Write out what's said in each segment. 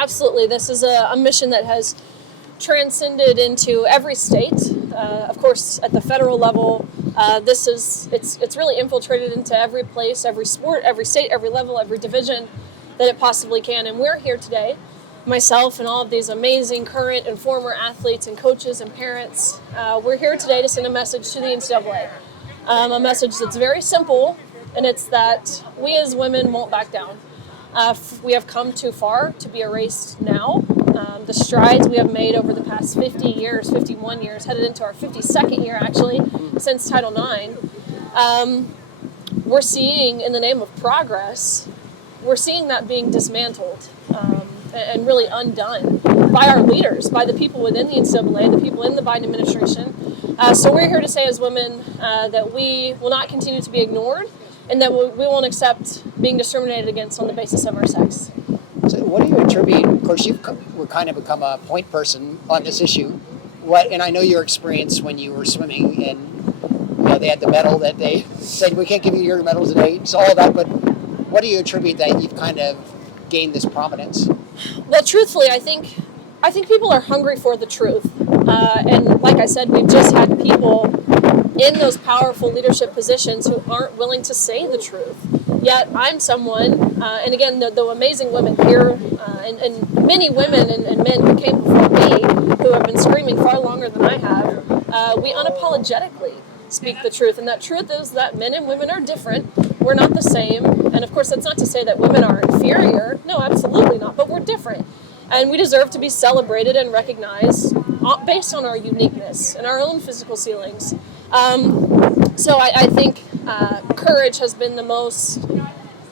Absolutely. This is a mission that has transcended into every state. Of course, at the federal level, it's really infiltrated into every place, every sport, every state, every level, every division that it possibly can. And we're here today, myself and all of these amazing current and former athletes and coaches and parents. We're here today to send a message to the NCAA, a message that's very simple, and it's that we as women won't back down. We have come too far to be erased now. The strides we have made over the past 50 years, 51 years, headed into our 52nd year actually, since Title IX, we're seeing in the name of progress, we're seeing that being dismantled and really undone by our leaders, by the people within the NCAA, the people in the Biden administration. So we're here to say as women that we will not continue to be ignored, and that we won't accept being discriminated against on the basis of our sex. So what do you attribute, of course you've kind of become a point person on this issue, and I know your experience when you were swimming and they had the medal that they said we can't give you your medal today, so all that, but what do you attribute that you've kind of gained this prominence? Well, truthfully, I think people are hungry for the truth. And like I said, we've just had people in those powerful leadership positions who aren't willing to say the truth. Yet I'm someone, and again, the amazing women here, and many women and men who came before me, who have been screaming far longer than I have, we unapologetically speak the truth. And that truth is that men and women are different. We're not the same. And of course, that's not to say that women are inferior. No, absolutely not. But we're different. And we deserve to be celebrated and recognized based on our uniqueness and our own physical ceilings. So I think courage has been the most,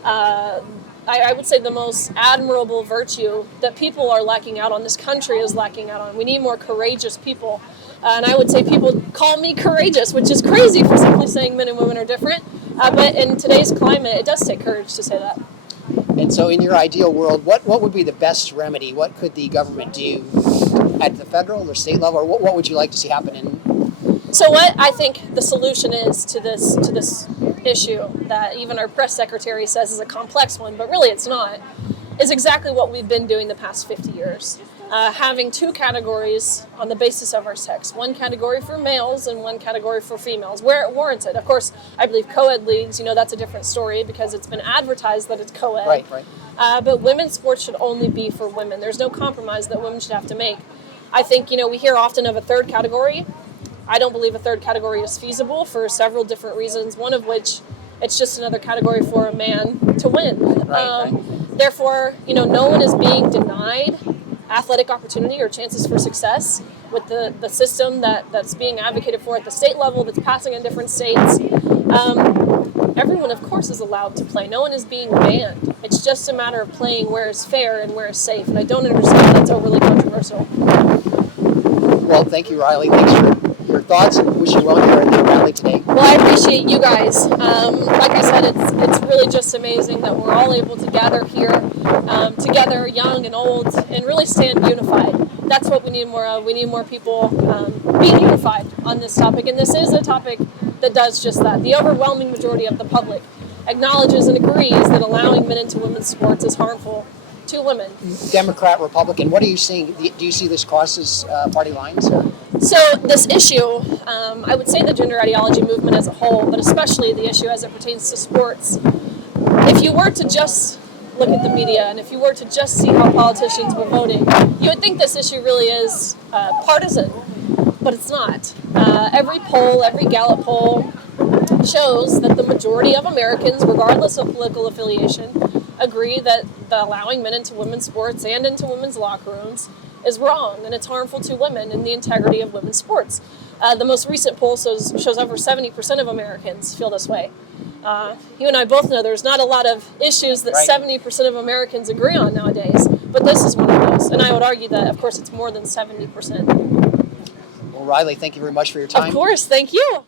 I would say the most admirable virtue that people are lacking out on, this country is lacking out on. We need more courageous people. And I would say people call me courageous, which is crazy for simply saying men and women are different. But in today's climate, it does take courage to say that. And so in your ideal world, what would be the best remedy? What could the government do at the federal or state level, or what would you like to see happen? So what I think the solution is to this issue that even our press secretary says is a complex one, but really it's not, is exactly what we've been doing the past 50 years. Having two categories on the basis of our sex, one category for males and one category for females, where it warrants it. Of course, I believe co-ed leagues, that's a different story because it's been advertised that it's co-ed. Right. But women's sports should only be for women. There's no compromise that women should have to make. I think, we hear often of a third category. I don't believe a third category is feasible for several different reasons, one of which it's just another category for a man to win. Right. Therefore, no one is being denied athletic opportunity or chances for success with the system that's being advocated for at the state level, that's passing in different states. Everyone, of course, is allowed to play. No one is being banned. It's just a matter of playing where is fair and where is safe. And I don't understand that's overly controversial. Well, thank you, Riley. Thanks for your thoughts, and wish you well here at the rally today. Well, I appreciate you guys. Like I said, it's really just amazing that we're all able to gather here together, young and old, and really stand unified. That's what we need more of. We need more people being unified on this topic, and this is a topic that does just that. The overwhelming majority of the public acknowledges and agrees that allowing men into women's sports is harmful to women. Democrat, Republican, what are you seeing? Do you see this crosses party lines? Or? So this issue, I would say the gender ideology movement as a whole, but especially the issue as it pertains to sports, if you were to just look at the media and if you were to just see how politicians were voting, you would think this issue really is partisan, but it's not. Every poll, every Gallup poll shows that the majority of Americans, regardless of political affiliation, agree that allowing men into women's sports and into women's locker rooms is wrong, and it's harmful to women and the integrity of women's sports. The most recent poll shows over 70% of Americans feel this way. You and I both know there's not a lot of issues that 70% of Americans agree on nowadays, but this is one of those. And I would argue that, of course, it's more than 70%. Well, Riley, thank you very much for your time. Of course, thank you.